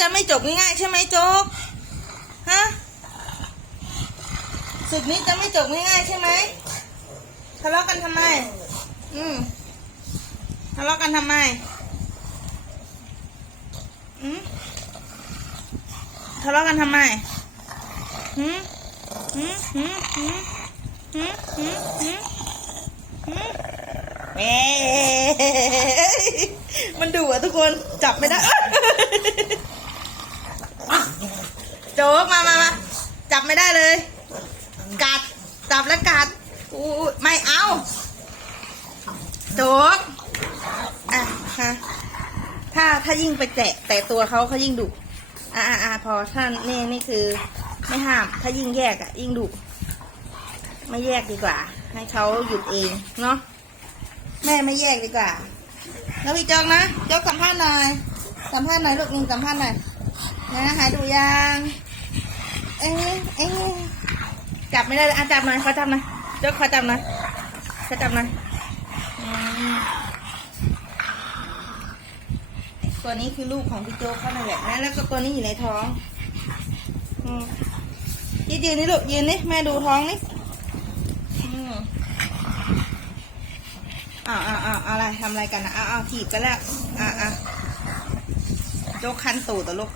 จะไม่จบง่ายๆใช่ไหมโจ๊กฮะศึกนี้จะไม่จบง่ายๆใช่ไหมทะเลาะกันทำไม อืมทะเลาะกันทำไม อืมทะเลาะกันทำไมหืมหืมหืมหืมหืมหืมหืมหืมเอ๊ะมันดุอะทุกคนจับไม่ได้ โจ๊กมามามาจับไม่ได้เลย กัด จับแล้วกัดอู้ไม่เอา โจ๊ก อะฮะถ้าถ้ายิ่งไปแตะแต่ตัวเขาเขายิ่งดุอ่าอ่าอ่าพอท่านนี่นี่คือ ไม่ห้าม ถ้ายิ่งแยกอะ ยิ่งดุไม่แยกดีกว่า ให้เขาหยุดเองเนาะแม่ไม่แยกดีกว่าแล้วพี่จ๊กนะจ๊กสัมภาษณ์หน่อยสัมภาษณ์หน่อยลูกหนึ่งสัมภาษณ์หน่อย นะหาดุยังเอ๊ะเอ๊ะจับไม่ได้อะจับหน่อยขาจับหน่อยโจ๊กเขาจับหน่อยขาจับหน่อยตัวนี้คือลูกของพี่โจ๊กเขานั่นแหละนะแล้วก็ตัวนี้อยู่ในท้องอืมยืนยืนนี่ลูกยืนนี่แม่ดูท้องนี่อืมอ้าวอ้าวอ้าวอะไรทำอะไรกันนะอ้าวอ้าวถีบกันแล้วอ่าอ่าโยกคันตูดเหลูก